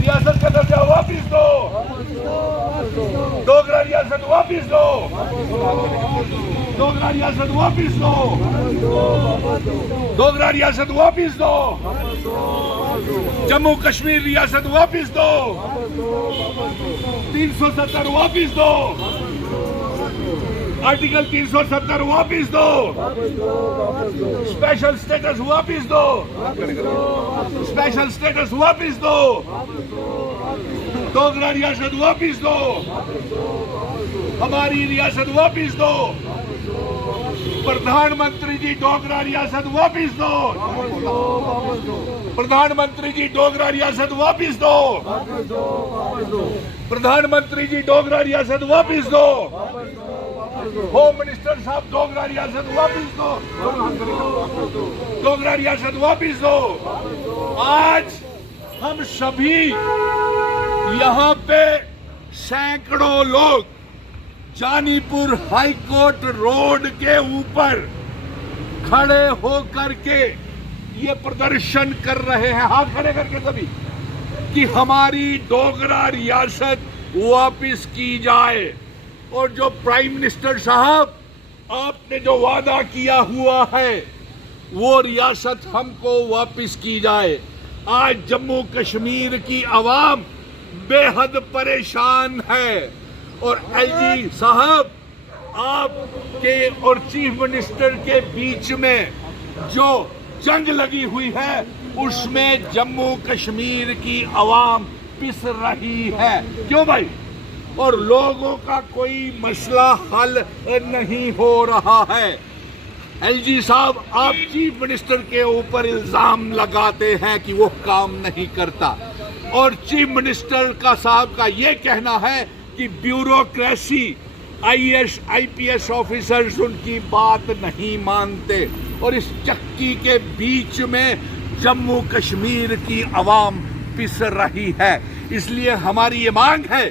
ریاست کا درجہ واپس دو، ڈوگرا ریاست واپس دو، ڈوگرا ریاست واپس دو، ڈوگرا ریاست واپس دو، جموں کشمیر ریاست واپس دو، 370 واپس دو، آرٹیکل 370 واپس دو، اسپیشل سٹیٹس واپس دو، اسپیشل سٹیٹس واپس دو، ڈوگرا ریاست واپس دو، ہماری ریاست واپس دو، پردھان منتری جی ڈوگرا ریاست واپس دو، پردھان منتری جی ڈوگرا ریاست واپس دو، پردھان منتری جی ڈوگرا ریاست واپس دو، ہوم منسٹر صاحب ڈوگرا ریاست واپس دو، ڈوگرا ریاست واپس دو۔ آج ہم سبھی یہاں پہ سینکڑوں لوگ جانی پور ہائی کورٹ روڈ کے اوپر کھڑے ہو کر کے یہ پردرشن کر رہے ہیں، ہاتھ کھڑے کر کے سبھی، کہ ہماری ڈوگرا ریاست واپس کی جائے، اور جو پرائم منسٹر صاحب آپ نے جو وعدہ کیا ہوا ہے وہ ریاست ہم کو واپس کی جائے۔ آج جموں کشمیر کی عوام بے حد پریشان ہے، اور ایل جی صاحب آپ کے اور چیف منسٹر کے بیچ میں جو جنگ لگی ہوئی ہے اس میں جموں کشمیر کی عوام پس رہی ہے۔ کیوں بھائی؟ اور لوگوں کا کوئی مسئلہ حل نہیں ہو رہا ہے۔ ایل جی صاحب آپ چیف منسٹر کے اوپر الزام لگاتے ہیں کہ وہ کام نہیں کرتا، اور چیف منسٹر کا صاحب کا یہ کہنا ہے کہ بیوروکریسی آئی پی ایس آفیسرز ان کی بات نہیں مانتے، اور اس چکی کے بیچ میں جموں کشمیر کی عوام پس رہی ہے۔ اس لیے ہماری یہ مانگ ہے،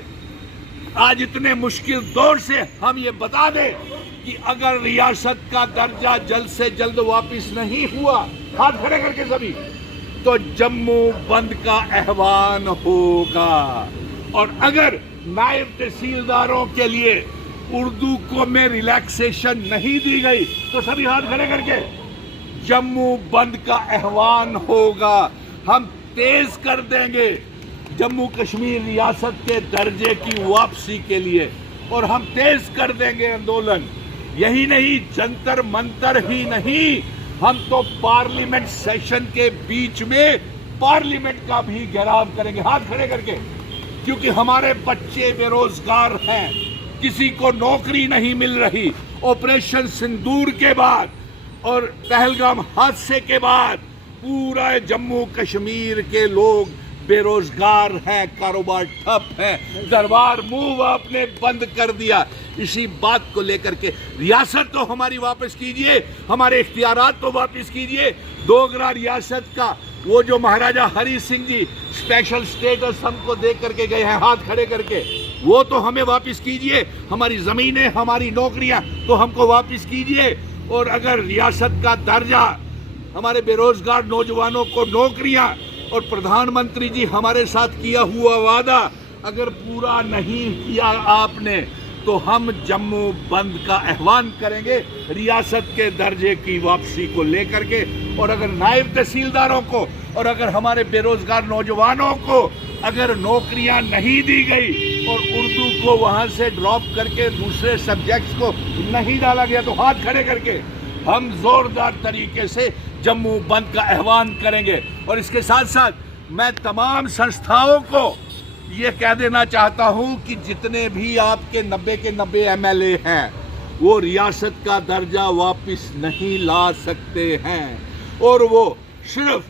آج اتنے مشکل دور سے ہم یہ بتا دیں کہ اگر ریاست کا درجہ جلد سے جلد واپس نہیں ہوا، ہاتھ کھڑے کر کے سبھی، تو جموں بند کا احوان ہوگا، اور اگر نائب تحصیلداروں کے لیے اردو کو میں ریلیکسیشن نہیں دی گئی تو سبھی ہاتھ کھڑے کر کے جموں بند کا احوان ہوگا۔ ہم تیز کر دیں گے جموں کشمیر ریاست کے درجے کی واپسی کے لیے، اور ہم تیز کر دیں گے آندولن۔ یہی نہیں، جنتر منتر ہی نہیں، ہم تو پارلیمنٹ سیشن کے بیچ میں پارلیمنٹ کا بھی گھیراؤ کریں گے، ہاتھ کھڑے کر کے، کیونکہ ہمارے بچے بے روزگار ہیں، کسی کو نوکری نہیں مل رہی۔ آپریشن سندور کے بعد اور پہلگام حادثے کے بعد پورا جموں کشمیر کے لوگ بے روزگار ہیں، کاروبار ٹھپ ہے، دربار منہ آپ نے بند کر دیا۔ اسی بات کو لے کر کے ریاست تو ہماری واپس کیجئے، ہمارے اختیارات تو واپس کیجئے۔ ڈوگرا ریاست کا وہ جو مہاراجہ ہری سنگھ جی اسپیشل سٹیٹس ہم کو دے کر کے گئے ہیں، ہاتھ کھڑے کر کے، وہ تو ہمیں واپس کیجئے۔ ہماری زمینیں، ہماری نوکریاں تو ہم کو واپس کیجئے، اور اگر ریاست کا درجہ، ہمارے بے روزگار نوجوانوں کو نوکریاں، اور پردھان منتری جی ہمارے ساتھ کیا ہوا وعدہ اگر پورا نہیں کیا آپ نے، تو ہم جموں بند کا احوان کریں گے ریاست کے درجے کی واپسی کو لے کر کے۔ اور اگر نائب تحصیلداروں کو اور اگر ہمارے بے روزگار نوجوانوں کو اگر نوکریاں نہیں دی گئی اور اردو کو وہاں سے ڈراپ کر کے دوسرے سبجیکٹس کو نہیں ڈالا گیا، تو ہاتھ کھڑے کر کے ہم زوردار طریقے سے جموں بند کا احوان کریں گے۔ اور اس کے ساتھ ساتھ میں تمام سنستھاؤں کو یہ کہہ دینا چاہتا ہوں کہ جتنے بھی آپ کے 90 کے 90 ایم ایل اے ہیں وہ ریاست کا درجہ واپس نہیں لا سکتے ہیں، اور وہ صرف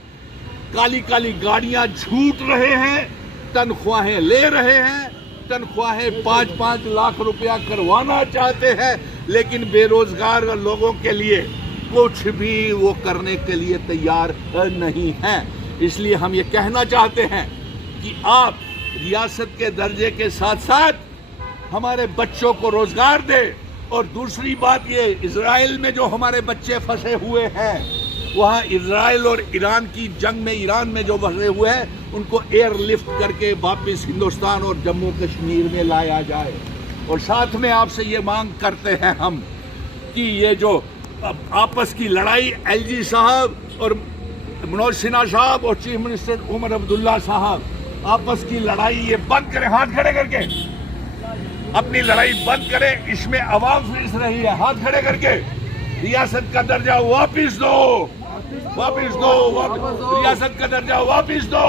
کالی کالی گاڑیاں جھوٹ رہے ہیں، تنخواہیں لے رہے ہیں، تنخواہیں 5-5 لاکھ روپیہ کروانا چاہتے ہیں، لیکن بے روزگار لوگوں کے لیے کچھ بھی وہ کرنے کے لیے تیار نہیں ہیں۔ اس لیے ہم یہ کہنا چاہتے ہیں کہ آپ ریاست کے درجے کے ساتھ ساتھ ہمارے بچوں کو روزگار دے، اور دوسری بات یہ، اسرائیل میں جو ہمارے بچے پھنسے ہوئے ہیں، وہاں اسرائیل اور ایران کی جنگ میں ایران میں جو پھنسے ہوئے ہیں ان کو ایئر لفٹ کر کے واپس ہندوستان اور جموں کشمیر میں لایا جائے. اور ساتھ میں آپ سے یہ مانگ کرتے ہیں ہم کہ یہ جو آپس کی لڑائی ایل جی صاحب اور منوج سنہا صاحب اور چیف منسٹر عمر عبداللہ صاحب آپس کی لڑائی یہ بند کریں. ہاتھ کھڑے کر کے اپنی لڑائی بند کریں. اس میں عوام فیس رہی ہے. ہاتھ کھڑے کر کے ریاست کا درجہ واپس دو, واپس دو, ریاست کا درجہ واپس دو.